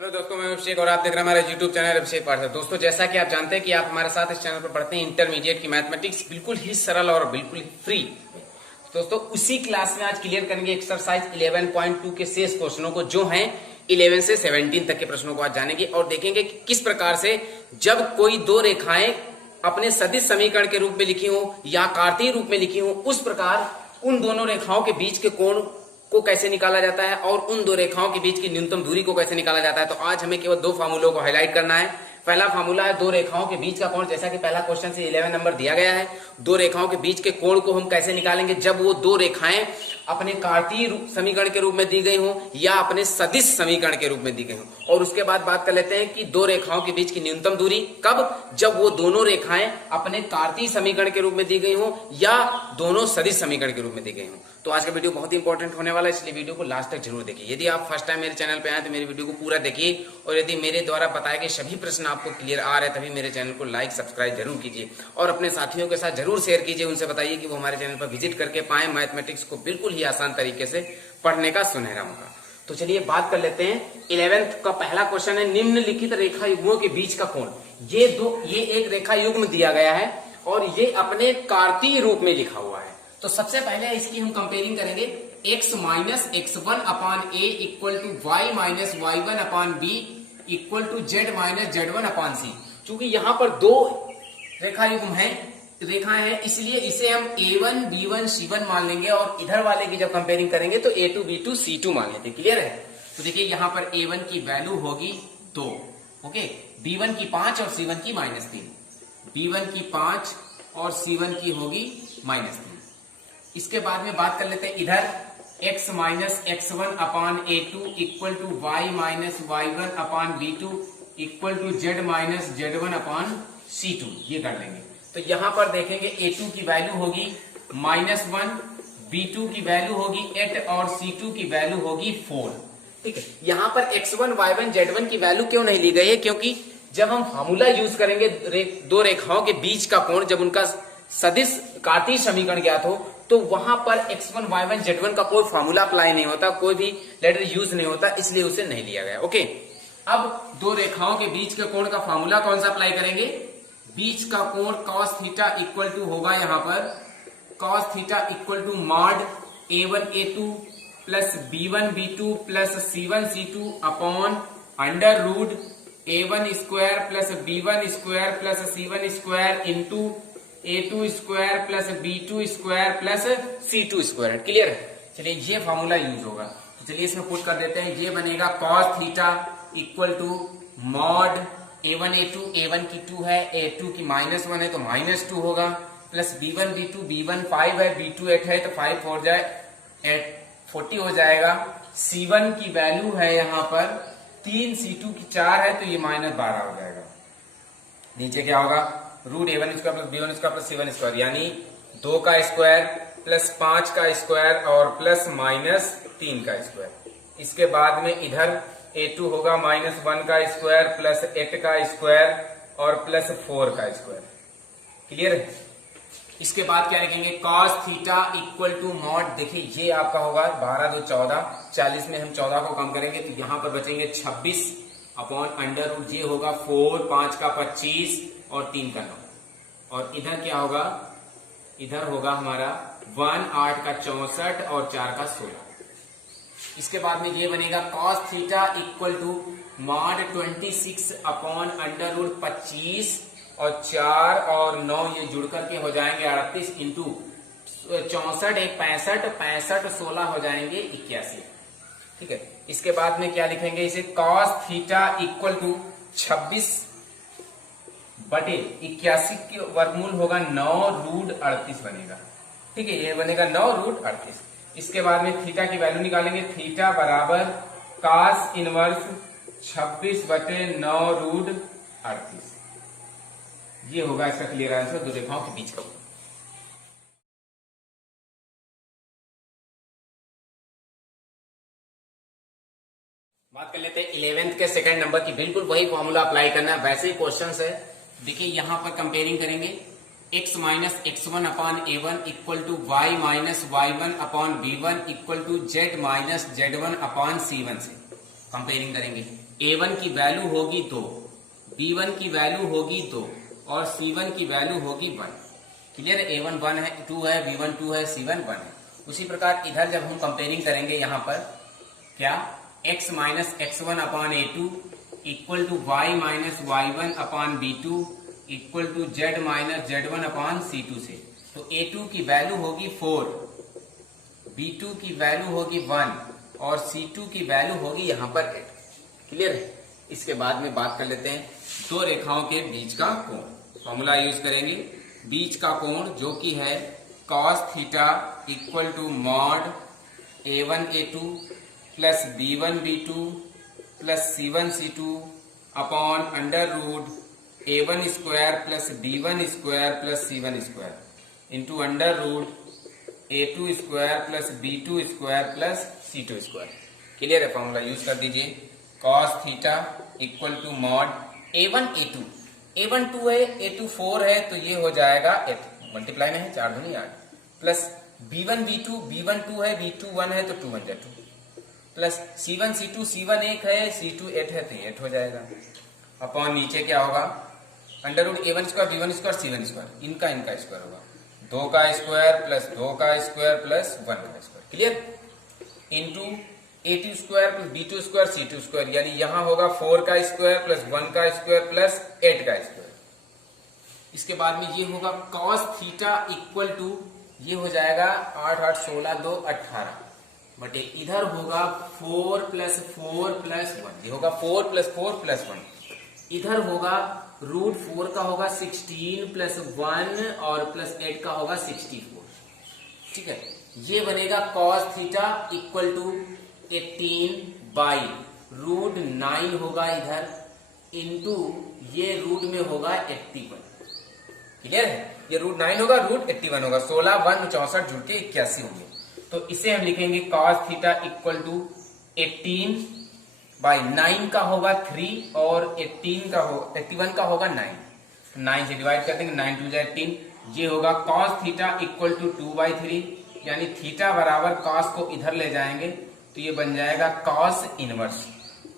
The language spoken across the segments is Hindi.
हेलो दोस्तों, मैं अभिषेक और आप देख रहे हैं हमारे YouTube चैनल अभिषेक पाठक। दोस्तों, जैसा कि आप जानते हैं कि आप हमारे साथ इस चैनल पर पढ़ते हैं इंटरमीडिएट की मैथमेटिक्स बिल्कुल ही सरल और बिल्कुल ही फ्री। दोस्तों, उसी क्लास में आज क्लियर करेंगे एक्सरसाइज 11.2 के शेष क्वेश्चनों को, जो हैं 11 से 17 तक के प्रश्नों को आज जानेंगे और देखेंगे कि किस प्रकार से जब कोई दो रेखाएं अपने सदिश समीकरण के रूप में लिखी हो या कार्तीय रूप में लिखी हो, उस प्रकार उन दोनों रेखाओं के बीच के कोण को कैसे निकाला जाता है और उन दो रेखाओं के बीच की न्यूनतम दूरी को कैसे निकाला जाता है। तो आज हमें केवल दो फार्मूलों को हाईलाइट करना है। पहला फार्मूला है दो रेखाओं के बीच का कोण, जैसा कि पहला क्वेश्चन से 11 नंबर दिया गया है। दो रेखाओं के बीच के कोण को हम कैसे निकालेंगे जब वो दो रेखाएं अपने कार्तीय समीकरण के रूप में दी गई हो या अपने सदिश समीकरण के रूप में दी गई हो। और उसके बाद बात कर लेते हैं कि दो रेखाओं के बीच की न्यूनतम दूरी कब, जब वो दोनों रेखाएं अपने कार्तीय समीकरण के रूप में दी गई हो या दोनों सदिश समीकरण के रूप में दी गई हो। तो आज का वीडियो बहुत इंपॉर्टेंट होने वाला है, इसलिए वीडियो को लास्ट तक जरूर देखिए। यदि आप फर्स्ट टाइम मेरे चैनल पे आए तो मेरे वीडियो को पूरा देखिए, और यदि मेरे द्वारा बताए गए सभी प्रश्न आपको क्लियर आ रहे हैं तभी मेरे चैनल को लाइक सब्सक्राइब जरूर कीजिए और अपने साथियों के साथ जरूर शेयर कीजिए। उनसे बताइए कि वो हमारे चैनल पर विजिट करके पाए मैथमेटिक्स को बिल्कुल ही आसान तरीके से पढ़ने का सुनहरा मौका। तो चलिए बात कर लेते हैं 11th का पहला क्वेश्चन है, निम्नलिखित रेखा युग्मों के बीच का कोण। ये एक रेखा युग्म दिया गया है और ये अपने कार्तीय रूप में लिखा हुआ है। तो सबसे पहले इसकी हम कंपेयरिंग करेंगे। x minus x1 upon a equal to y minus y1 upon b equal to z minus z1 upon c. चूंकि यहाँ पर दो रेखा युग्म रेखाएं हैं, इसलिए इसे हम a1 b1 c1 मान लेंगे और इधर वाले की जब कंपेयरिंग करेंगे तो a2 b2 c2 मान लेते। क्लियर है? तो देखिए यहाँ पर a1 की वैल्यू होगी 2, ओके, b1 की 5 और c1 की -3, b1 की 5 और c1 की होगी -3। इसके बाद में बात कर लेते हैं इधर x minus x1 upon a2 equal to y minus y1 upon b2 equal to z minus z1 upon c2। ये कर लेंगे तो यहाँ पर देखेंगे a2 की वैल्यू होगी -1, b2 की वैल्यू होगी 8 और c2 की वैल्यू होगी 4। ठीक है, यहाँ पर x1 y1 z1 की वैल्यू क्यों नहीं ली गई है? क्योंकि जब हम फार्मूला यूज करेंगे दो रेखाओं के बीच का कोण, जब उनका सदिश कार्तीय समीकरण ज्ञात हो, तो वहां पर x1 y1 z1 का कोई फार्मूला अप्लाई नहीं होता, कोई भी लेटर यूज नहीं होता, इसलिए उसे नहीं लिया गया। ओके, अब दो रेखाओं के बीच के कोण का फार्मूला कौन सा अप्लाई करेंगे? बीच का कोण cos थीटा इक्वल टू होगा यहाँ पर cos theta equal to mod a1 a2 plus b1 b2 plus c1 c2 upon under root a1 square plus b1 square plus c1 square into a2 square plus b2 square plus c2 square. Clear है? चलिए ये फॉर्मूला यूज होगा, तो चलिए इसमें पुट कर देते हैं। ये बनेगा cos theta equal to mod a1 a2, a1 की 2 है, a2 की -1 है तो -2 होगा, प्लस b1 b2, b1 5 है, b2 8 है तो 5 4 जाए 8 40 हो जाएगा। c1 की वैल्यू है यहाँ पर 3, c2 की 4 है तो ये -12 हो जाएगा। नीचे क्या होगा? Root a1 square plus b1 square plus c1 square, यानी 2 का स्क्वायर प्लस 5 का स्क्वायर और प्लस -3 का स्क्वायर। इसके बाद में इधर a2 होगा -1 का स्क्वायर प्लस 8 का स्क्वायर और प्लस 4 का स्क्वायर। क्लियर है? इसके बाद क्या लिखेंगे? cos theta equal to mod, देखिए ये आपका होगा 12 2 14, 40 में हम 14 को कम करेंगे तो यहाँ पर बचेंगे 26 अपॉन अंडर रूट, ये होगा 4, 5 का 25 और 3 का 9। और इधर क्या होगा? इधर होगा हमारा 1, 8 का 64 और 4 का 16। इसके बाद में ये बनेगा cos theta equal to mod 26 upon under root 25 और 4 और 9 ये जुड़ करके हो जाएंगे 38 इंटू 64 एक 65, 65 16 हो जाएंगे 81। ठीक है, इसके बाद में क्या लिखेंगे? इसे cos थीटा इक्वल टू 26 बटे 81 की वर्गमूल होगा 9 रूट 38 बनेगा। ठीक है, ये बनेगा 9 रूट 38। इसके बाद में थीटा की वैल्यू निकालेंगे, थीटा बराबर cos इनवर्स 26 बटे 9 रूट 38। ये होगा इसका क्लियर आंसर, दो रेखाओं के बीच का। बात कर लेते हैं 11th के सेकंड नंबर की। बिल्कुल वही फॉर्मूला अप्लाई करना है, वैसे ही क्वेश्चन है। देखिए यहाँ पर कंपेयरिंग करेंगे x minus x1 upon a1 equal to y minus y1 upon b1 equal to z minus z1 upon c1 से कंपेयरिंग करेंगे। A1 की वैल्यू होगी 2, B1 की वैल्यू होगी 2 और C1 की वैल्यू होगी 1। क्लियर है? A1 1 है, 2 है, B1 2 है, C1 1 है। उसी प्रकार इधर जब हम कंपेयरिंग करेंगे यहां पर क्या, x minus x1 upon A2 equal to y minus y1 upon B2 equal to z minus z1 upon C2 से। तो A2 की वैल्यू होगी 4, B2 की वैल्यू होगी 1 और C2 की वैल्यू होगी यहां पर 8। क्लियर है? इसके बाद में बात कर लेते हैं दो रेखाओं के बीच का कोण। फॉर्मूला यूज करेंगे, बीच का कोण जो कि है cos theta equal to mod A1 A2 plus B1 B2 plus C1 C2 upon under root A1 square plus B1 square plus C1 square into under root A2 square plus B2 square plus C2 square. Clear है? फॉर्मूला यूज कर दीजिए, cos theta equal to mod A1 A2, A1 2 है, A2 4 है, तो ये हो जाएगा 8, मल्टीप्लाई में है, 4 दूनी 8, प्लस B1 B2, B1 2 है, B2 1 है, तो 2 1 2, प्लस C1 C2, C1 1 है, C2 8 है, तो 8 हो जाएगा। अपॉन नीचे क्या होगा, under root A1 square B1 square C1 square, इनका स्क्वायर होगा, 2 का स्क्वायर प्लस 2 का स्क्वायर प्लस 1 का square. Clear? Into A2 square plus B2 square C2 square, यानी यहां होगा 4 का स्क्वायर प्लस 1 का स्क्वायर प्लस 8 का स्क्वायर। इसके बाद में ये होगा cos थीटा इक्वल टू, ये हो जाएगा 8 8 16 2 18, बट इधर होगा 4 प्लस 4 प्लस 1, ये होगा 4 प्लस 4 प्लस 1, इधर होगा रूट 4 का होगा 16 प्लस 1 और प्लस 8 का होगा 64। ठीक है, ये बनेगा cos theta equal to 18 by root 9 होगा इधर इंटू ये रूट में होगा 81। क्लियर है? ये रूट 9 होगा, रूट 81 होगा, 16 1 64 जुड़ के 81 होंगे। तो इसे हम लिखेंगे cos theta equal to 18 by 9 का होगा 3 और 18 का हो 81 का होगा 9, 9 से डिवाइड कर देंगे, 9 2 18, ये होगा cos थीटा इक्वल टू 2/3, यानी थीटा बराबर cos को इधर ले जाएंगे तो ये बन जाएगा cos इनवर्स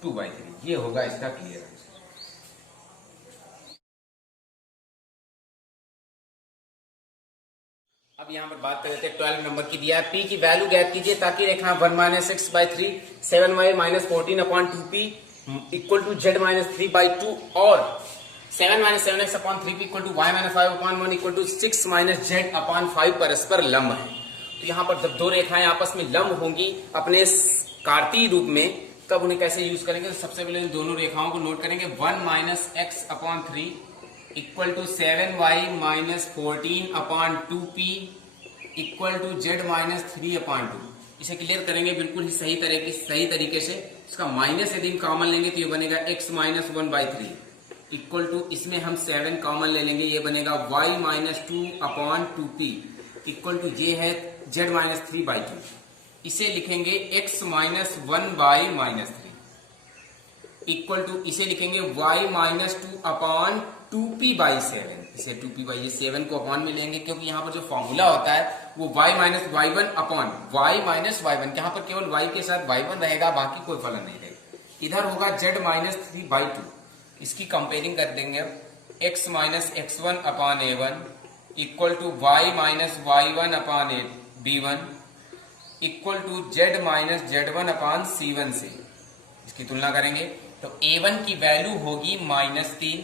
2/3। ये होगा इसका क्लियर आंसर। अब यहाँ पर बात कर लेते हैं 12 नंबर की। दिया है P की वैल्यू ज्ञात कीजिए ताकि रेखा 1 minus 6/3 7y minus 14 upon 2p equal to z minus 3/2 और 7 minus 7x upon 3p equal to y minus 5 upon 1 equal to 6 minus z upon 5 परस्पर लंब है। तो यहाँ पर जब दो रेखाएं आपस में लंब होंगी अपने कार्तीय रूप में, तब उन्हें कैसे यूज करेंगे? तो सबसे पहले इन दोनों रेखाओं को नोट करेंगे, 1 minus x upon 3 equal to 7y minus 14 upon 2p equal to z minus 3 upon 2। इसे क्लियर करेंगे बिल्कुल ही सही तरीके से। इसका माइनस यदि हम कॉमन लेंगे तो ये बनेगा x माइनस 1/3 इक्वल टू, इसमें हम 7 कॉमन ले लेंगे, ये बनेगा y minus 2 upon 2p equal to ये है z माइनस 3/2। इसे लिखेंगे x माइनस 1/-3 इक्वल टू, इसे लिखेंगे y माइनस 2 अपॉन 2p/7। इसे 2p ये 7 को अपॉन में लेंगे क्योंकि यहाँ पर जो फॉर्मूला होता है वो y minus y1 upon y minus y1, यहाँ पर केवल y के साथ y1 रहेगा, बाकी कोई फलन नहीं रहेगा। इधर होगा z माइनस 3/2, इसकी कंपेयरिंग कर देंगे, x minus x1 upon a1 equal to y minus y1 upon b1 equal to z minus z1 upon c1 से। इसकी तुलना करेंगे तो a1 की वैल्यू होगी -3,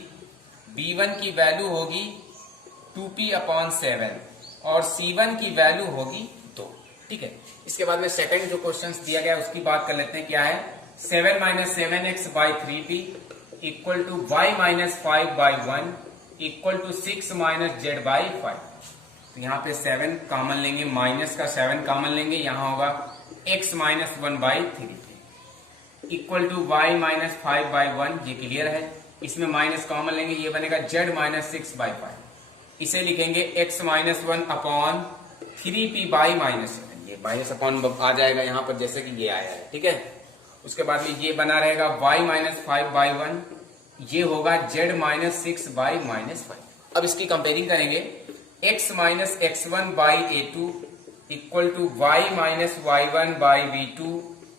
b1 की वैल्यू होगी 2p अपॉन 7 और c1 की वैल्यू होगी 2। ठीक है, इसके बाद में सेकंड जो क्वेश्चन दिया गया उसकी बात कर लेते हैं। क्या है? 7 minus 7x/3p equal to y minus 5/1 equal to 6 minus z/5। तो यहाँ पे 7 कॉमन लेंगे, माइनस का 7 कॉमन लेंगे, यहाँ होगा x minus 1/3 equal to y minus 5/1। ये क्लियर है। इसमें माइनस कॉमन लेंगे, ये बनेगा z माइनस 6/5। इसे लिखेंगे x माइनस 1 अपॉन 3p/-7। ये माइनस अपॉन आ जाएगा यहाँ पर जैसे कि ये आया है। ठीक है, उसके बाद में ये बना रहेगा y माइनस 5/1, ये होगा z माइनस 6/-5। अब इसकी कंपेयरिंग करेंगे, x minus x1/a2 equal to y minus y1/b2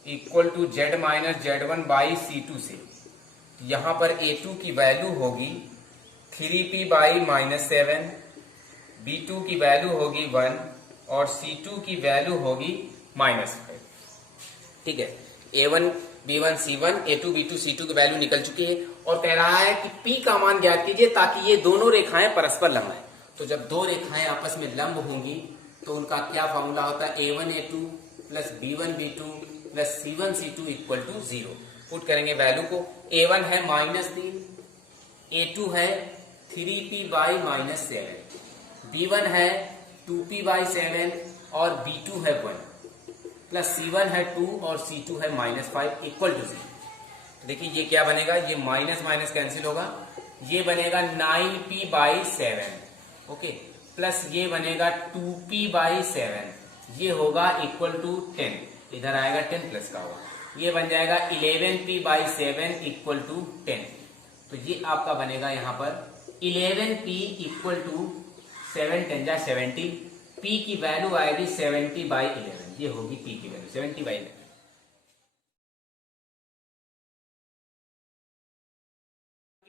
equal to z minus z1/c2 से। यहां पर A2 की वैल्यू होगी 3p/-7, B2 की वैल्यू होगी 1 और C2 की वैल्यू होगी -5। ठीक है, A1 B1 C1 A2 B2 C2 की वैल्यू निकल चुकी है और कह रहा है कि P का मान ज्ञात कीजिए ताकि ये दोनों रेखाएं परस्पर लंब है। तो जब दो रेखाएं आपस में लंब होंगी तो उनका क्या फॉर्मूला होता है, A1 A2 plus B1 B2 plus C1 C2 equal to 0। Put करेंगे वैल्यू को, A1 है -3, A2 है 3p/-7, B1 है 2p/7 और B2 है 1 प्लस C1 है 2 और C2 है -5 इक्वल टू 0। तो देखिए ये क्या बनेगा, ये माइनस माइनस कैंसिल होगा, ये बनेगा 9p/7, ओके, प्लस ये बनेगा 2p/7, ये होगा इक्वल टू 10, इधर आएगा 10 प्लस का होगा, ये बन जाएगा 11p/7 इक्वल टू 10। तो ये आपका बनेगा यहां पर 11p इक्वल टू 7 10 जा 70, p की वैल्यू आएगी 70/11, ये होगी p की वैल्यू 70/11।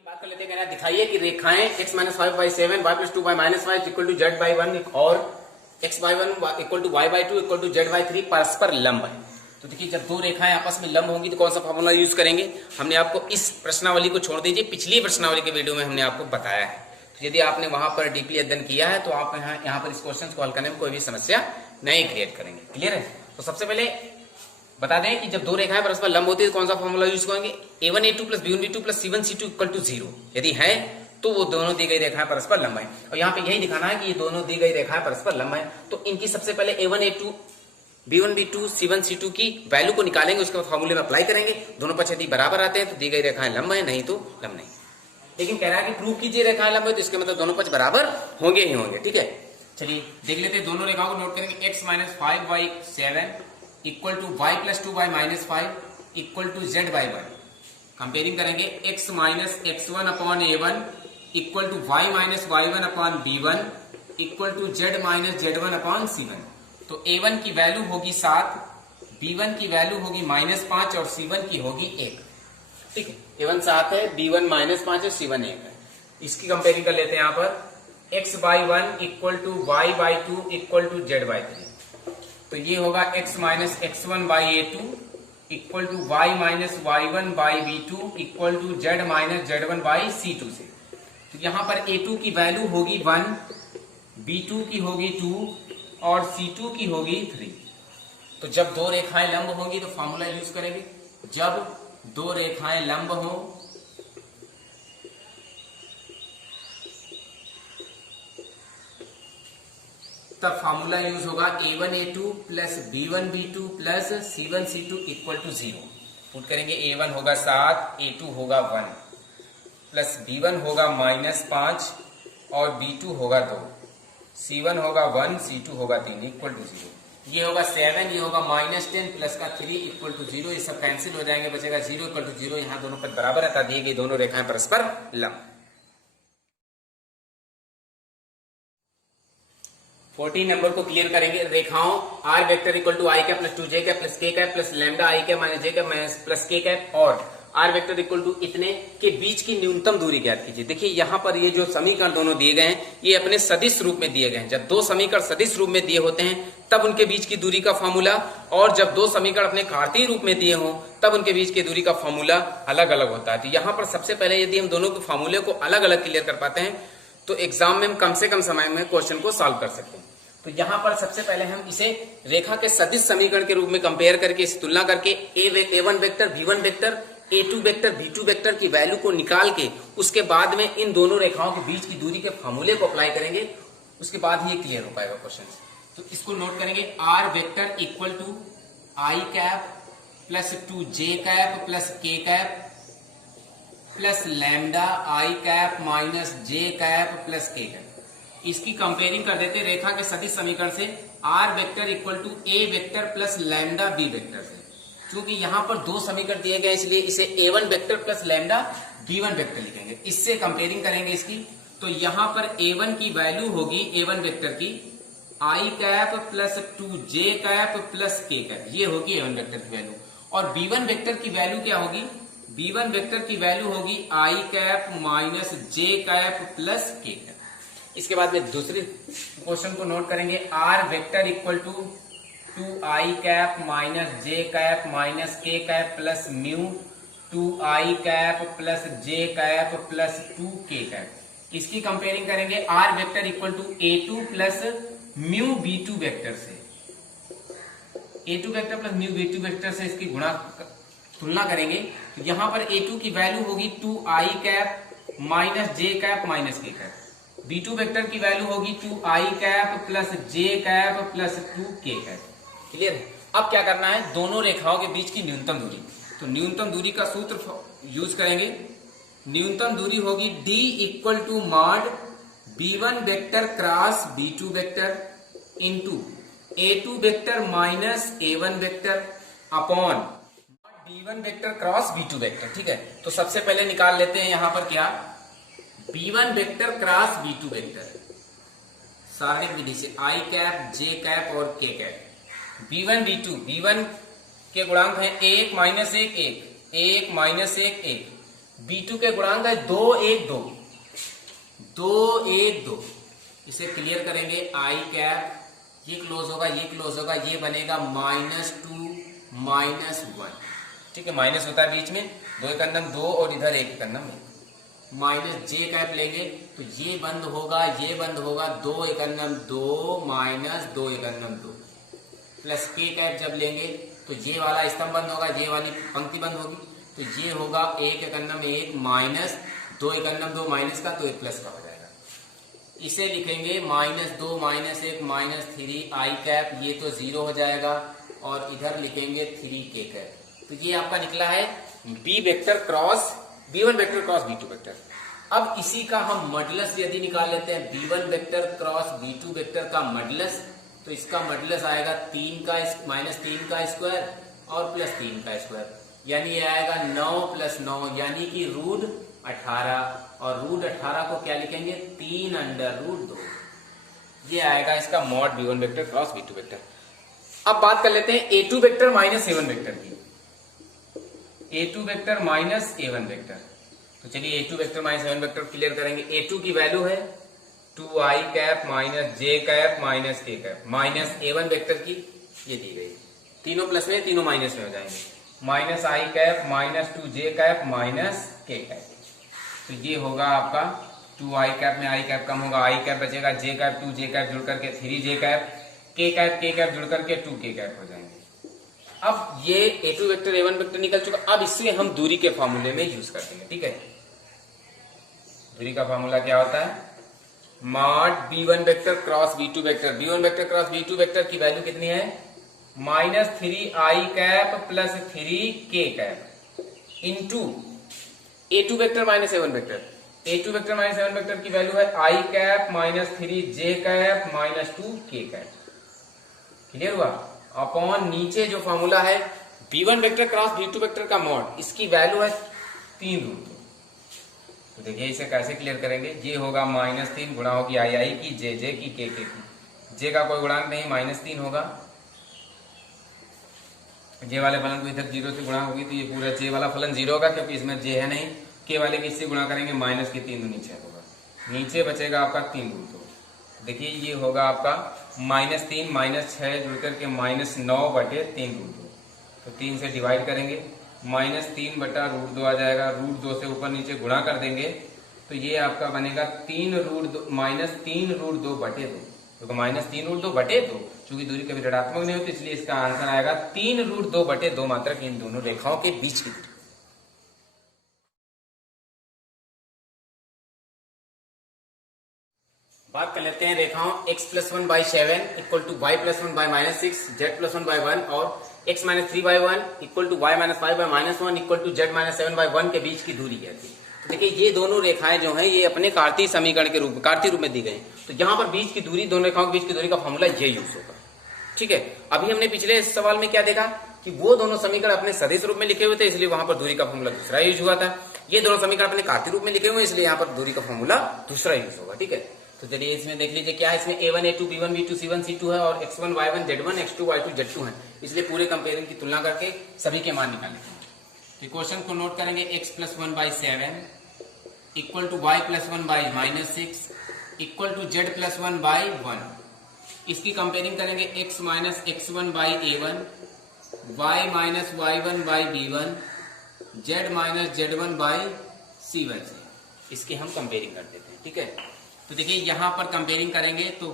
बात कर लेते हैं, दिखाइए कि रेखाएं x-5/7 y+2y-5 equal to z/1 और x/1 equal to y/2 equal to z/3 परस्पर लंब है। तो देखिए जब दो रेखाएं आपस में लंब होंगी तो कौन सा फॉर्मूला यूज करेंगे, हमने आपको इस प्रश्नावली को छोड़ दीजिए, पिछली प्रश्नावली के वीडियो में हमने आपको बताया है। तो यदि आपने वहां पर डीपली अध्ययन किया है तो आप यहाँ पर इस क्वेश्चन को हल करने में कोई भी समस्या नहीं क्रिएट करेंगे। क्लियर है? तो सबसे पहले बता दें कि जब दो रेखाएं परस्पर लंब होती है तो कौन सा फॉर्मूला यूज करेंगे, A1 A2 plus B1 B2 plus C1 C2 equal to 0। यदि है तो वो दोनों दी गई रेखाएं परस्पर लंब है, और यहाँ पे यही दिखाना है कि ये दोनों दी गई रेखाएं परस्पर लंब है। तो इनकी सबसे पहले A1 A2 B1 B2 C1 C2 की वैल्यू को निकालेंगे, उसके बाद फॉर्मूले में अप्लाई करेंगे, दोनों पक्ष यदि बराबर आते हैं तो दी गई रेखाएं लंब है, नहीं तो लंब नहीं। लेकिन कह रहा है कि प्रूव कीजिए रेखाएं लंब है, तो इसके मतलब दोनों पक्ष बराबर होंगे ही होंगे। ठीक है, चलिए देख लेते हैं, दोनों रेखाओं को नोट करेंगे। x-5y7 equal to y+2y-5 equal to z/1। Comparing करेंगे, x-x1/a1 equal to y-y1/b1 equal to z-z1/c1। तो a1 की वैल्यू होगी 7, b1 की वैल्यू होगी -5 और c1 की होगी 1। ठीक है, a1 7 है, b1 -5 है, c1 1 है। इसकी कंपेयरिंग कर लेते हैं यहाँ पर, x/1 equal to y/2 equal to z/3। तो ये होगा x-x1/a2 equal to y-y1/b2 equal to z-z1/c2 से। तो यहां पर a2 की वैल्यू होगी 1, b2 की होगी 2 और c2 की होगी 3। तो जब दो रेखाएं लंब होंगी तो फॉर्मूला यूज करेंगे, जब दो रेखाएं लंब हो तब फॉर्मूला यूज होगा A1 A2 plus B1 B2 plus C1 C2 equal to 0। Put करेंगे, A1 होगा 7, A2 होगा 1 प्लस B1 होगा -5 और B2 होगा 2, C1 होगा 1, C2 होगा 3 इक्वल टू 0। ये होगा 7, ये होगा -10 प्लस का 3 इक्वल टू 0। ये सब कैंसिल हो जाएंगे, बचेगा 0 इक्वल टू 0। यहाँ दोनों पद बराबर है, दिए गई दोनों रेखाएं परस्पर लंब। 14 नंबर को क्लियर करेंगे। रेखाओं r vector equal to i cap plus 2j cap plus k cap plus lambda i cap minus j cap plus k cap और r वेक्टर इक्वल टू इतने के बीच की न्यूनतम दूरी ज्ञात कीजिए। देखिए यहाँ पर ये जो समीकरण दोनों दिए गए हैं ये अपने सदिश रूप में दिए गए हैं। जब दो समीकरण सदिश रूप में दिए होते हैं तब उनके बीच की दूरी का फॉर्मूला, और जब दो समीकरण अपने घातीय रूप में दिए हों तब उनके बीच की दूरी का फॉर्मूला अलग अलग होता है। तो यहाँ पर सबसे पहले यदि हम दोनों के फॉर्मूले को अलग अलग क्लियर कर पाते हैं तो एग्जाम में हम कम से कम समय में क्वेश्चन को सॉल्व कर सकते हैं। तो यहाँ पर सबसे पहले हम इसे रेखा के सदिश समीकरण के रूप में कंपेयर करके, इस तुलना करके A1 vector B1 vector A2 vector B2 vector की वैल्यू को निकाल के उसके बाद में इन दोनों रेखाओं के बीच की दूरी के फॉर्मूले को अप्लाई करेंगे, उसके बाद ही ये क्लियर हो पाएगा क्वेश्चन। तो इसको नोट करेंगे, r vector equal to i cap plus 2j cap plus k cap plus lambda i cap minus j cap plus k cap. इसकी कंपेयरिंग कर देते रेखा के सदिश समीकरण से, r vector equal to a vector plus lambda b vector से। क्योंकि यहाँ पर दो समीकरण दिए गए इसलिए इसे A1 vector plus lambda B1 vector लिखेंगे। इससे कंपेयरिंग करेंगे इसकी, तो यहाँ पर A1 की वैल्यू होगी A1 वेक्टर की i cap plus 2j cap plus k cap, ये होगी A1 वेक्टर की वैल्यू। और B1 वेक्टर की वैल्यू क्या होगी, B1 वेक्टर की वैल्यू होगी i cap minus j cap plus k cap. इसके बाद में दूसरे क्वेश्चन को नोट करेंगे, r vector equal to 2i cap minus j cap minus k cap plus mu 2i cap plus j cap plus 2k cap. इसकी कंपेयरिंग करेंगे r vector equal to a2 plus mu b2 vector से, a2 vector plus mu b2 vector से इसकी तुलना करेंगे। तो यहां पर a2 की वैल्यू होगी 2i cap minus j cap minus k cap, b2 vector की वैल्यू होगी 2i cap plus j cap plus 2k cap. Clear है? अब क्या करना है, दोनों रेखाओं के बीच की न्यूनतम दूरी, तो न्यूनतम दूरी का सूत्र यूज करेंगे। न्यूनतम दूरी होगी d equal to mod b1 vector cross b2 vector into a2 vector minus a1 vector upon b1 vector cross b2 vector. ठीक है, तो सबसे पहले निकाल लेते हैं यहां पर क्या, b1 vector cross b2 vector सारणिक विधि से i कैप j कैप और k cap. b1 b2, b1 के गुणांक है 1 माइनस 1 1, 1 माइनस 1 1, b2 के गुणांक है 2 1 2, 2 1 2। इसे क्लियर करेंगे, i कैप ये क्लोज होगा, ये क्लोज होगा, ये बनेगा -2 -1। ठीक है, माइनस होता है बीच में, 2 एकन्नम 2 और इधर 1 एकन्नम 1, माइनस j कैप लेंगे तो ये बंद होगा, ये बंद होगा, 2 एकन्नम 2 माइनस 2 एकन्नम 2 प्लस k कैप जब लेंगे तो ये वाला स्तंभ बंद होगा, ये वाली पंक्ति बंद होगी, तो ये होगा 1 एकन्नम 1 माइनस 2 एकन्नम 2 माइनस का, तो 1 प्लस का हो जाएगा। इसे लिखेंगे -2 माइनस 1 माइनस 3i कैप, ये तो 0 हो जाएगा, और इधर लिखेंगे 3k कैप। तो ये आपका निकला है b vector cross b1 vector cross b2 vector. अब इसी का हम मॉडुलस यदि निकाल लेते हैं, b1 vector cross b2 vector का मॉडुलस, तो इसका मॉडुलस आएगा 3 का -3 का स्क्वायर और प्लस 3 का स्क्वायर, यानी ये आएगा 9 प्लस 9 यानी कि √18, और √18 को क्या लिखेंगे, 3√2। ये आएगा इसका mod b1 vector cross b2 vector. अब बात कर लेते हैं a2 vector minus a1 vector की, a2 vector minus a1 vector. तो चलिए a2 vector minus a1 vector clear करेंगे। a2 की वैल्यू है 2i cap minus j cap minus k cap, minus a1 vector की ये दी गई, तीनों प्लस में तीनों माइनस में हो जाएंगे, minus i cap minus 2j cap minus k cap. तो ये होगा आपका 2i कैप में i कैप कम होगा, i कैप बचेगा, j कैप 2j कैप जुड़ करके 3j कैप, k कैप जुड़ करके 2k कैप हो जाएंगे। अब ये a2 वेक्टर a1 वेक्टर निकल चुका, अब इससे हम दूरी के फॉर्मूले में यूज कर देंगे। ठीक है, दूरी का फॉर्मूला क्या होता है, mod b1 vector cross b2 vector, b1 vector cross b2 vector की वैल्यू कितनी है, -3i cap plus 3k cap into a2 vector minus a1 vector, a2 vector minus a1 vector की वैल्यू है i cap minus 3j cap minus 2k cap. Clear हुआ? अपॉन नीचे जो फॉर्मूला है b1 vector cross b2 vector का मॉड, इसकी वैल्यू है 3√2। तो देखिए इसे कैसे क्लियर करेंगे, ये होगा -3 गुणा होगी i की, j की, k की, j का कोई गुणांक नहीं, -3 होगा, j वाले फलन को इधर 0 से गुणा होगी तो ये पूरा j वाला फलन 0 होगा, क्योंकि इसमें j है नहीं। k वाले की इससे गुणा करेंगे, माइनस के 3 नीचे होगा, नीचे बचेगा आपका 3√2। देखिए ये होगा आपका -3 -6 जुड़ करके -9 बटे 3√2, तो 3 से डिवाइड करेंगे, -3 बटा √2 आ जाएगा, √2 से ऊपर नीचे गुणा कर देंगे तो ये आपका बनेगा 3√2 -3√2 बटे 2, क्योंकि -3√2 बटे 2, चूंकि दूरी कभी ऋणात्मक नहीं होती इसलिए इसका आंसर आएगा 3√2 बटे 2 मात्रक इन दोनों रेखाओं के बीच की दूरी। बात कर लेते हैं रेखाओं x+1/7 equal to y+1/-6, z+1/1 और x-3/1 equal to y-5/-1 equal to z-7/1 के बीच की दूरी है। तो देखिए ये दोनों रेखाएं जो हैं ये अपने कार्तीय समीकरण के रूप में, कार्तीय रूप में दी गई। तो यहाँ पर बीच की दूरी, दोनों रेखाओं के बीच की दूरी का फॉर्मूला ये यूज होगा। ठीक है, अभी हमने पिछले सवाल में क्या देखा कि वो दोनों समीकरण अपने सदिश रूप में लिखे हुए थे, इसलिए वहां पर दूरी का फॉर्मूला दूसरा यूज हुआ था। ये दोनों समीकरण अपने कार्तीय रूप में लिखे हुए, इसलिए यहाँ पर दूरी का फॉर्मूला दूसरा यूज होगा। ठीक है, तो चलिए इसमें देख लीजिए क्या है, इसमें a1 a2 b1 b2 c1 c2 है और x1 y1 z1 x2 y2 z2 है, इसलिए पूरे कंपेरिजन की तुलना करके सभी के मान निकालेंगे। तो क्वेश्चन को नोट करेंगे x plus 1/7 equal to y plus 1/-6 equal to z plus 1/1। इसकी कंपेयरिंग करेंगे x minus x1/a1, y minus y1/b1, z minus z1/c1 से इसकी हम कंपेयरिंग कर देते हैं। ठीक है, तो देखिए यहां पर कंपेयरिंग करेंगे तो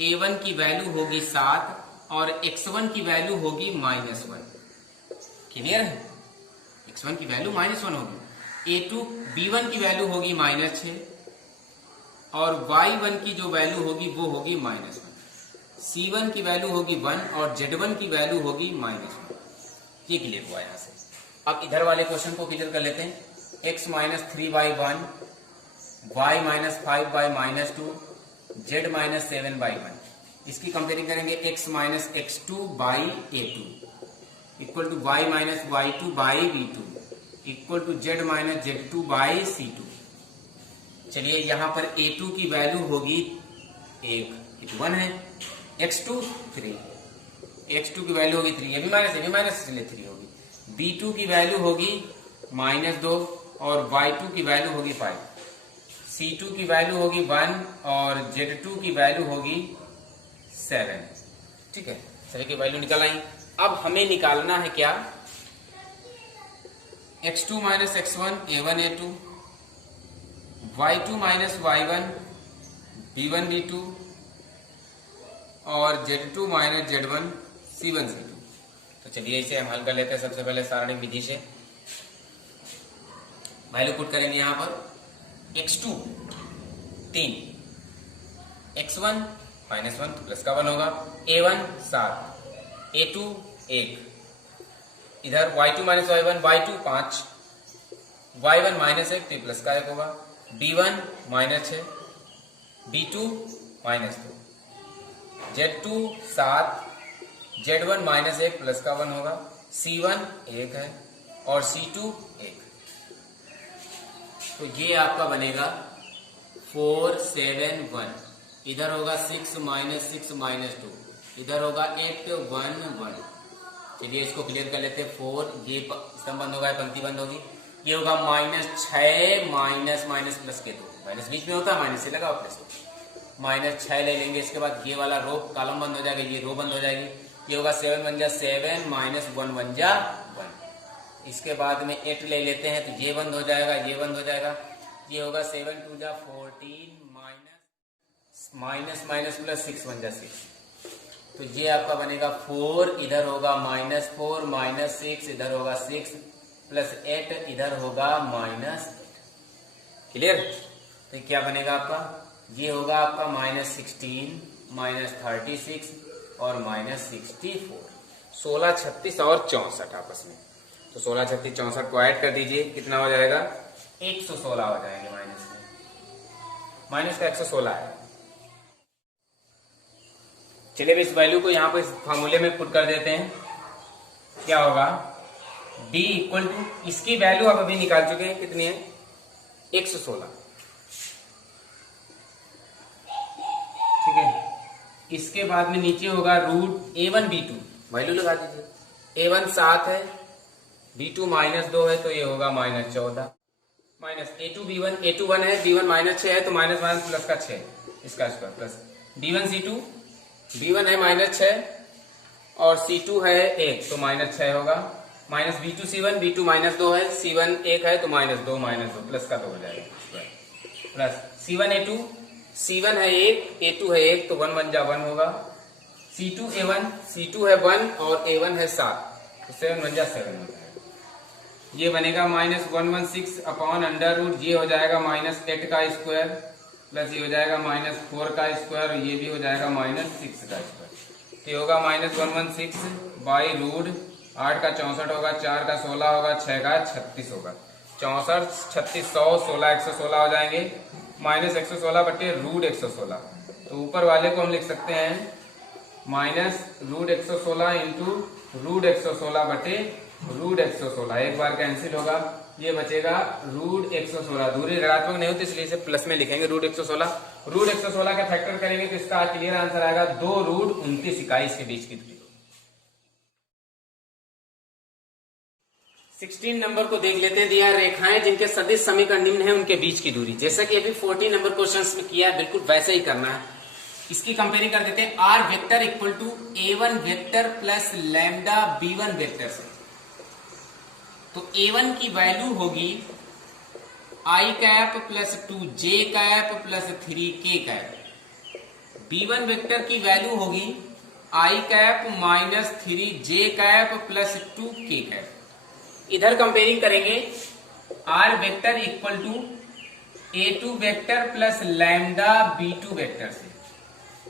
a1 की वैल्यू होगी 7 और x1 की वैल्यू होगी -1। क्लियर है, x1 की वैल्यू -1 होगी, a2 b1 की वैल्यू होगी -6 और y1 की जो वैल्यू होगी वो होगी -1, c1 की वैल्यू होगी 1 और z1 की वैल्यू होगी -1। ये क्लियर हुआ यहां से। अब इधर वाले क्वेश्चन को क्लियर कर लेते हैं। x minus 3/1, y minus 5/-2, z minus 7/1। इसकी कंपेयरिंग करेंगे x minus x2/a2 equal to y minus y2/b2 equal to z minus z2/c2। चलिए यहां पर a2 की वैल्यू होगी 1 है, x2 3, x2 की वैल्यू होगी 3, ये भी माइनस इसलिए 3 होगी, b2 की वैल्यू होगी -2 और y2 की वैल्यू होगी 5, c2 की वैल्यू होगी 1 और z2 की वैल्यू होगी 7। ठीक है, सभी की वैल्यू निकल आई। अब हमें निकालना है क्या, x2 minus x1 a1 a2, y2 minus y1 b1 b2 और z2 minus z1 c1 c2। तो चलिए इसे हम हल कर लेते हैं। सबसे पहले सारणिक विधि से वैल्यू पुट करेंगे यहां पर x2 3, x1 -1 तो प्लस का 1 होगा, a1 7, a2 1, इधर y2 minus y1 y2 5, y1 -1 तो प्लस का 1 होगा, b1 -6, b2 -2, z2 7, z1 -1 plus का 1 होगा, c1 1 है और c2 1। तो ये आपका बनेगा 4 7 1, इधर होगा 6 -6 -2, इधर होगा 8 1 1। चलिए इसको क्लियर कर लेते हैं। 4 ये स्तंभ बंद होगा, पंक्ति बंद होगी, ये होगा -6 माइनस प्लस के 2, माइनस बीच में होता है, माइनस से लगा प्लस -6 ले लेंगे। इसके बाद ये वाला रो कॉलम बंद हो जाएगा, ये रो बंद हो जाएगी, ये होगा 7 1 7 -1 1 1। इसके बाद में 8 ले लेते हैं तो ये बंद हो जाएगा, ये बंद हो जाएगा, ये होगा 7 2 14 माइनस प्लस 6 1 6। तो ये आपका बनेगा 4, इधर होगा -4 -6, इधर होगा 6 प्लस 8, इधर होगा -। क्लियर, तो क्या बनेगा आपका, ये होगा आपका -16 -36 और -64। 16 36 और 64 आपस में, तो 16 36 64 को ऐड कर दीजिए, कितना हो जाएगा 116 हो जाएंगे। माइनस का 116 है। चलिए इस वैल्यू को यहाँ पे इस फार्मूले में पुट कर देते हैं। क्या होगा, d इक्वल टू, इसकी वैल्यू आप अभी निकाल चुके हैं, कितनी है 116। ठीक है, इसके बाद में नीचे होगा रूट a1 b2, वैल्यू लगा दीजिए, a1 7 है, b2 -2 है तो ये होगा -14, माइनस a2 b1, a2 1 है, b1 -6 है तो माइनस प्लस का 6 इसका square plus b1 c2, b1 है -6 और c2 है 1 तो -6 होगा, माइनस b2 c1, b2 -2 है, c1 1 है तो -2 प्लस का 2 हो जाएगा, प्लस c1 a2, c1 है 1, a2 है 1 तो 1 1 1 होगा, c2 a1, c2 है 1 और a1 है 7 तो 7 1 7 हो जाएगा। ये बनेगा -116 अपॉन अंडर रूट, ये हो जाएगा -8 का स्क्वायर प्लस ये हो जाएगा -4 का स्क्वायर और ये भी हो जाएगा -6 का स्क्वायर। ये होगा -116 बाई रूट 8 का 64 होगा, 4 का 16 होगा, 6 का 36 होगा, 64 36 100 16 116 हो जाएंगे, -116 बटे रूट 116। तो ऊपर वाले को हम लिख सकते हैं -√116 इंटू √116 बटे √116। एक बार कैंसिल होगा, ये बचेगा √116, दूरी ऋणात्मक नहीं होती इसलिए इसे प्लस में लिखेंगे √116। √116 का फैक्टर करेंगे तो इसका क्लियर आंसर आएगा 2√29 इकाई इसके बीच की दूरी। 16 नंबर को देख लेते हैं। दिया रेखाएं जिनके सदिश समीकरण निम्न है उनके बीच की दूरी। जैसा कि अभी 14 नंबर क्वेश्चंस में किया है, बिल्कुल वैसे ही करना है। इसकी कंपेयरिंग कर देते हैं। R vector equal to a1 vector plus lambda b1 vector से। तो a1 की वैल्यू होगी i cap plus 2j cap plus 3k cap. b1 vector की वैल्यू होगी i cap minus 3j cap plus 2k cap. इधर कंपेयरिंग करेंगे r vector equal to a2 vector plus lambda b2 vector से।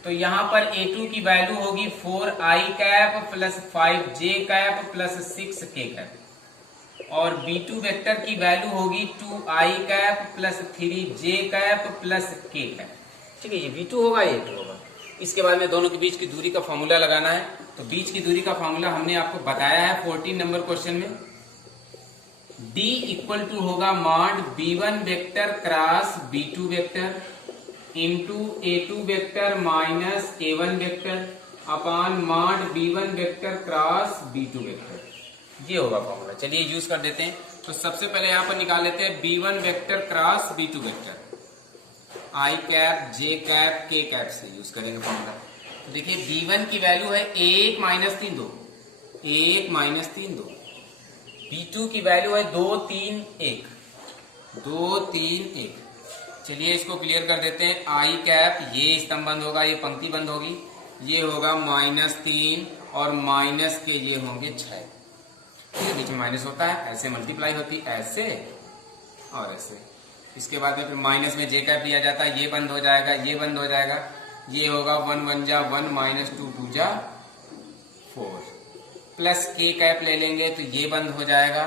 तो यहां पर a2 की वैल्यू होगी 4i cap plus 5j cap plus 6k cap और b2 वेक्टर की वैल्यू होगी 2i cap plus 3j cap plus k cap. ठीक है, ये b2 होगा, ये a2 होगा। इसके बाद में दोनों के बीच की दूरी का फॉर्मूला लगाना है। तो बीच की दूरी का फॉर्मूला हमने आपको बताया है 14 नंबर क्वेश्चन में। d इक्वल टू होगा mod b1 vector cross b2 vector into a2 vector minus a1 vector upon mod b1 vector cross b2 vector. ये होगा फॉर्मूला। चलिए यूज कर देते हैं। तो सबसे पहले यहाँ पर निकाल लेते हैं b1 vector cross b2 vector. i cap j cap k cap से यूज करेंगे फॉर्मूला। तो देखिए b1 की वैल्यू है 1 माइनस 3 2, 1 माइनस 3 2। b2 की वैल्यू है 2 3 1, 2 3 1। चलिए इसको क्लियर कर देते हैं। i कैप, ये स्तंभ बंद होगा, ये पंक्ति बंद होगी, ये होगा माइनस 3 और माइनस के ये होंगे 6। बीच में माइनस होता है, ऐसे मल्टीप्लाई होती है, ऐसे और ऐसे। इसके बाद में फिर माइनस में जे कैप लिया जाता है, ये बंद हो जाएगा, ये बंद हो जाएगा, ये होगा 1 1 जा 1 माइनस 2 2 जा 4 प्लस के कैप ले लेंगे तो ये बंद हो जाएगा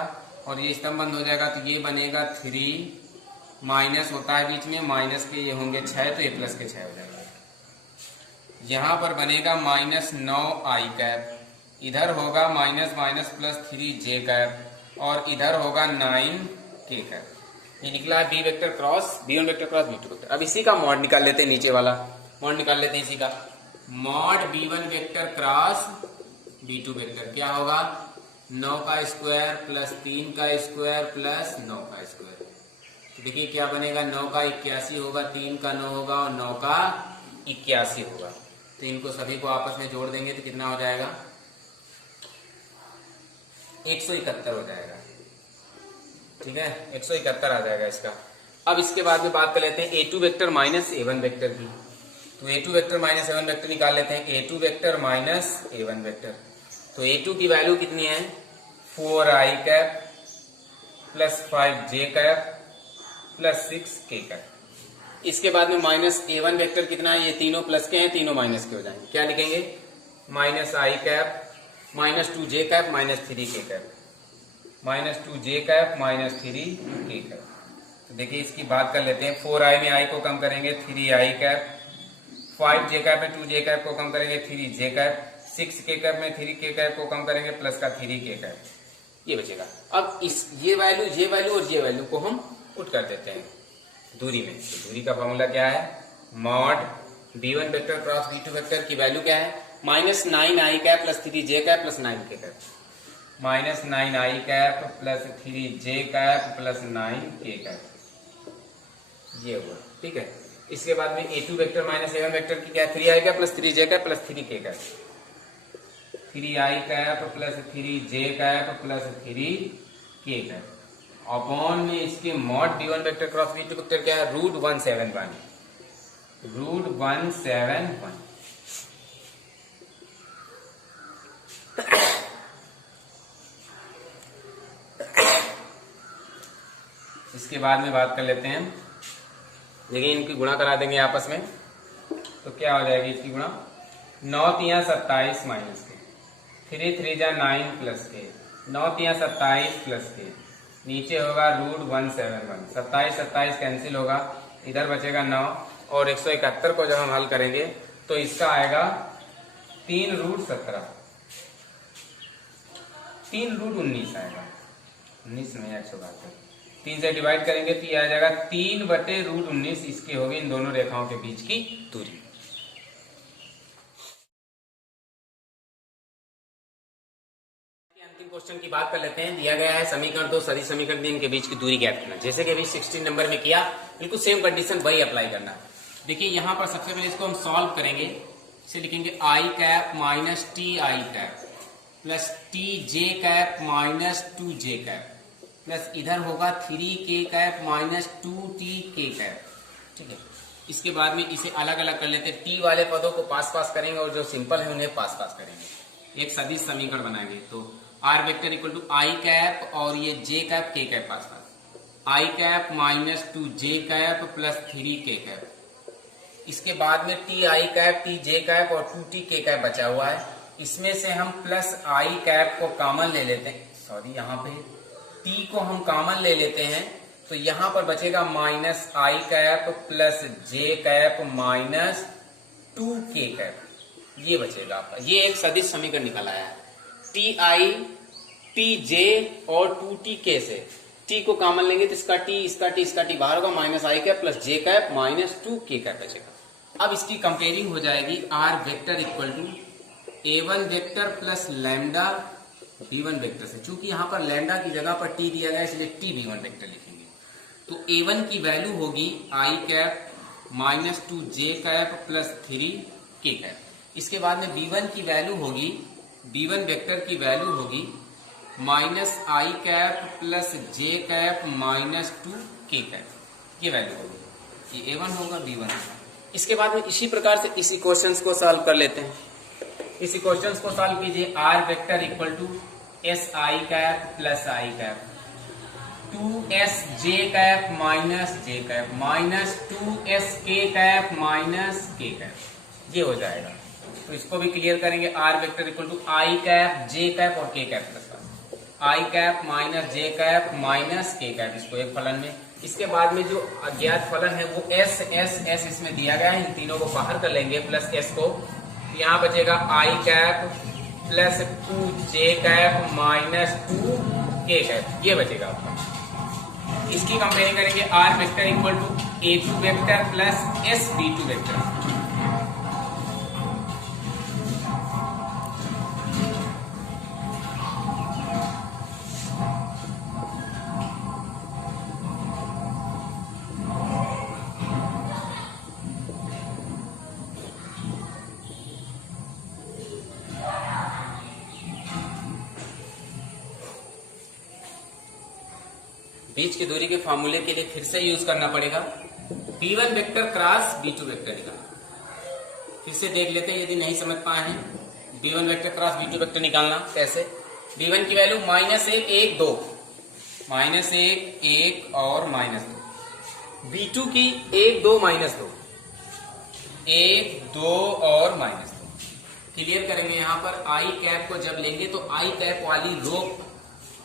और ये स्तंभ बंद हो जाएगा। तो ये बनेगा 3 माइनस होता है बीच में, माइनस के ये होंगे 6 तो ये प्लस के 6 हो जाएगा। यहां पर बनेगा माइनस 9 आई कैप, इधर होगा minus minus plus 3j cap और इधर होगा 9k कैप। ये निकला है b vector cross b1 vector cross b2 vector. अब इसी का मॉड निकाल लेते हैं, नीचे वाला मॉड निकाल लेते हैं इसी का। Mod b1 vector cross b2 vector क्या होगा 9 का स्क्वायर प्लस 3 का स्क्वायर प्लस 9 का स्क्वायर। तो देखिए क्या बनेगा 9 का 81 होगा, 3 का 9 होगा और 9 का 81 होगा। तो इनको सभी को आपस में जोड़ देंगे तो कितना हो जाएगा 171 हो जाएगा। ठीक है, 171 आ जाएगा इसका। अब इसके बाद में बात कर लेते हैं a2 vector minus a1 vector की। तो a2 vector minus a1 vector निकाल लेते हैं। a2 vector minus a1 vector, तो a2 की वैल्यू कितनी है 4i cap plus 5j cap plus 6k cap. इसके बाद में माइनस a1 वेक्टर कितना है, ये तीनों प्लस के हैं, तीनों माइनस के हो जाएंगे। क्या लिखेंगे minus i cap minus 2j cap minus 3k cap, minus 2j cap minus 3k cap. तो देखिए इसकी बात कर लेते हैं। 4i में i को कम करेंगे 3i कैप, 5j कैप में 2j कैप को कम करेंगे 3j कैप, 6k कैप में 3k कैप को कम करेंगे प्लस का 3k कैप, ये बचेगा। अब इस ये वैल्यू और ये वैल्यू को हम पुट कर देते हैं दूरी में। तो दूरी का फॉर्मूला क्या है mod b1 vector cross b2 vector की वैल्यू क्या है minus 9i cap plus 3j cap plus 9k cap, minus 9i cap plus 3j cap plus 9k cap, ये हुआ। ठीक है, इसके बाद में a2 vector minus a1 vector की क्या है 3i cap plus 3j cap plus 3k cap, 3i cap plus 3j cap plus 3k cap upon में इसके mod b1 vector cross b2 vector क्या है रूट 171, रूट 171। इसके बाद में बात कर लेते हैं। देखिए इनकी गुणा करा देंगे आपस में तो क्या हो जाएगी इसकी गुणा 9 3 27 माइनस के, 3 3 जा 9 प्लस के, 9 3 27 प्लस के, नीचे होगा रूट 171। 27 27 कैंसिल होगा, इधर बचेगा 9 और 171 को जब हम हल करेंगे तो इसका आएगा 3 रूट 17, 3 रूट 19 आएगा, 19 में 172। 3 से डिवाइड करेंगे तो ये आ जाएगा 3 बटे रूट 19। इसकी होगी इन दोनों रेखाओं के बीच की दूरी। अंतिम क्वेश्चन की बात कर लेते हैं। दिया गया है समीकरण दो सदिश समीकरण तीन के बीच की दूरी ज्ञात करना। जैसे कि अभी 16 नंबर में किया, बिल्कुल सेम कंडीशन वही अप्लाई करना है। देखिए यहाँ पर सबसे पहले इसको हम सॉल्व करेंगे। इसे लिखेंगे I cap minus T I cap plus T J cap minus two J cap plus इधर होगा 3 के कैप माइनस 2t के कैप। ठीक है, इसके बाद में इसे अलग अलग कर लेते हैं। टी वाले पदों को पास पास करेंगे और जो सिंपल है उन्हें पास पास करेंगे। एक सदिश समीकरण बनाएंगे। तो r vector equal to i cap और ये जे कैप के कैप पास पास, i cap minus 2 j cap plus 3 k cap. इसके बाद में टी आई कैप टी जे कैप और 2t के कैप बचा हुआ है। इसमें से हम प्लस आई कैप को कॉमन ले लेते हैं। सॉरी, यहाँ पे टी को हम कॉमन ले लेते हैं तो यहाँ पर बचेगा minus i cap plus j cap minus 2 k cap. ये बचेगा आपका। ये एक सदिश समीकरण निकल आया है। टी आई टी जे और 2t के से टी को कॉमन लेंगे तो इसका टी इसका टी इसका टी बाहर होगा, minus i cap plus j cap minus 2 k cap बचेगा। अब इसकी कंपेयरिंग हो जाएगी। R vector equal to a1 vector plus lambda b1 vector से। चूंकि यहाँ पर लैम्डा की जगह पर t दिया गया इसलिए t b1 वेक्टर लिखेंगे। तो a1 की वैल्यू होगी आई cap minus 2 j cap plus 3 k cap. इसके बाद में b1 की वैल्यू होगी, b1 वेक्टर की वैल्यू होगी minus i cap plus j cap minus 2 k cap. ये वैल्यू होगी। ये a1 होगा, b1 होगा। इसके बाद में इसी प्रकार से इसी क्वेश्चंस को सॉल्व कर लेते हैं। इसी क्वेश्चंस को सॉल्व कीजिए। R vector equal to s i cap plus i cap 2s j cap minus j cap minus 2s k cap minus k cap. ये हो जाएगा। तो इसको भी क्लियर करेंगे। R vector equal to i cap j cap और k cap plus i cap minus j cap minus k cap. इसको एक फलन में। इसके बाद में जो अज्ञात फलन है वो एस एस एस इसमें दिया गया है। इन तीनों को बाहर कर लेंगे प्लस एस को। यहाँ बचेगा i cap plus 2 j cap minus 2 k cap. ये बचेगा आपका। इसकी कंपेयरिंग करेंगे। R vector equal to a2 vector plus s b2 vector. बीच की दूरी के फॉर्मूले के लिए फिर से यूज करना पड़ेगा। b1 vector cross b2 vector निकालना। फिर से देख लेते हैं यदि नहीं समझ पाए हैं। b1 vector cross b2 vector निकालना कैसे। b1 की वैल्यू माइनस 1 1 2 माइनस 1 1 और माइनस 2। b2 की 1 2 माइनस 2 1 2 और माइनस 2। क्लियर करेंगे। यहाँ पर आई कैप को जब लेंगे तो आई कैप वाली रो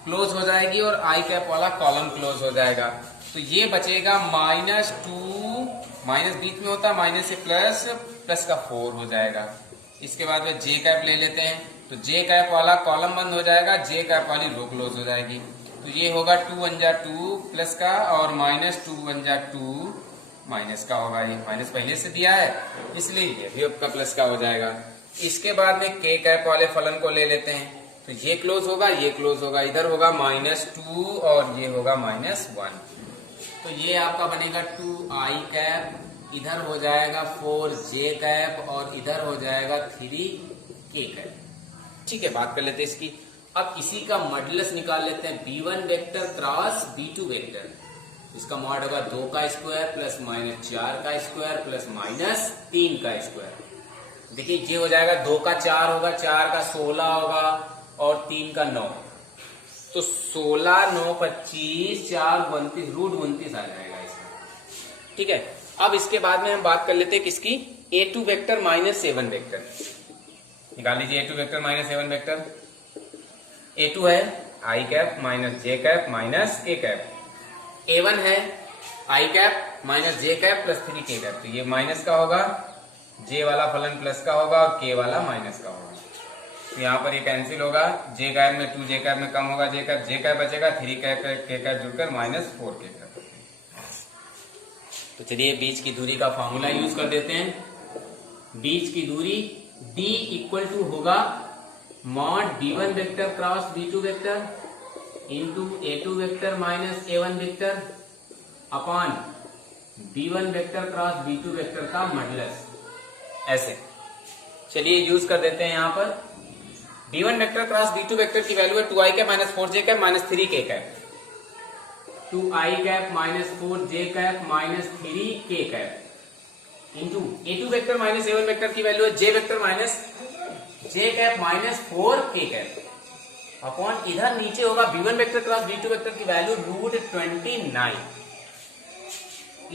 क्लोज हो जाएगी और आई कैप वाला कॉलम क्लोज हो जाएगा। तो ये बचेगा माइनस 2, माइनस बीच में होता है माइनस से प्लस, प्लस का 4 हो जाएगा। इसके बाद में जे कैप ले लेते हैं तो जे कैप वाला कॉलम बंद हो जाएगा, जे कैप वाली रो क्लोज हो जाएगी। तो ये होगा 2 1 जा 2 प्लस का और माइनस 2 1 जा 2 माइनस का होगा। ये माइनस पहले से दिया है इसलिए ये भी आपका प्लस का हो जाएगा। इसके बाद में के कैप वाले फलन को ले लेते हैं तो ये क्लोज होगा, ये क्लोज होगा। इधर होगा माइनस 2 और ये होगा माइनस 1। तो ये आपका बनेगा 2 आई कैप, इधर हो जाएगा 4 जे कैप और इधर हो जाएगा 3 के कैप। ठीक है, बात कर लेते हैं इसकी। अब इसी का मॉडुलस निकाल लेते हैं। b1 vector cross b2 vector. इसका मॉड होगा 2 का स्क्वायर प्लस माइनस 4 का स्क्वायर प्लस माइनस 3 का स्क्वायर। देखिए ये हो जाएगा 2 का 4 होगा, 4 का 16 होगा और 3 का 9। तो 16 9 25 4 29 रूट 29 आ जाएगा इसका। ठीक है, अब इसके बाद में हम बात कर लेते हैं किसकी। a2 वेक्टर माइनस 7 वेक्टर निकाल लीजिए। a2 vector minus 7 vector. a2 है आई cap minus j cap minus k cap. a1 है आई cap minus j cap plus 3 k cap. तो ये माइनस का होगा, जे वाला फलन प्लस का होगा और के वाला माइनस का होगा। तो यहाँ पर ये कैंसिल होगा। जे कैप में 2 जे कैप में कम होगा जे कैप, जे कैप बचेगा 3 कैप के कैप जुड़कर माइनस 4 के कैप। तो चलिए बीच की दूरी का फॉर्मूला यूज कर देते हैं। बीच की दूरी d इक्वल टू होगा mod b1 vector cross b2 vector into a2 vector minus a1 vector upon b1 vector cross b2 vector का मॉडुलस। ऐसे चलिए यूज कर देते हैं। यहां पर b1 vector cross b2 vector की वैल्यू है 2i cap minus 4j cap minus 3k cap, 2i cap minus 4j cap minus 3k cap into a2 vector minus a1 vector की वैल्यू है j vector minus j cap minus 4k cap upon इधर नीचे होगा b1 vector cross b2 vector की वैल्यू √29,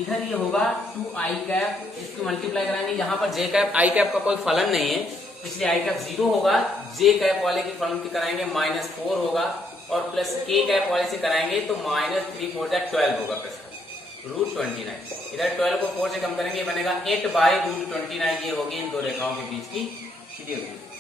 इधर ये होगा 2i कैप, इसको मल्टीप्लाई कराएंगे। यहाँ पर j कैप i कैप का कोई फलन नहीं है इसलिए i कैप 0 होगा, j कैप वाले की फलन की कराएंगे -4 होगा और प्लस k कैप वाले से कराएंगे तो -3 4 12 होगा प्लस √29। इधर 12 को 4 से कम करेंगे बनेगा 8/√29। ये होगी इन दो रेखाओं के बीच की सीधी होगी।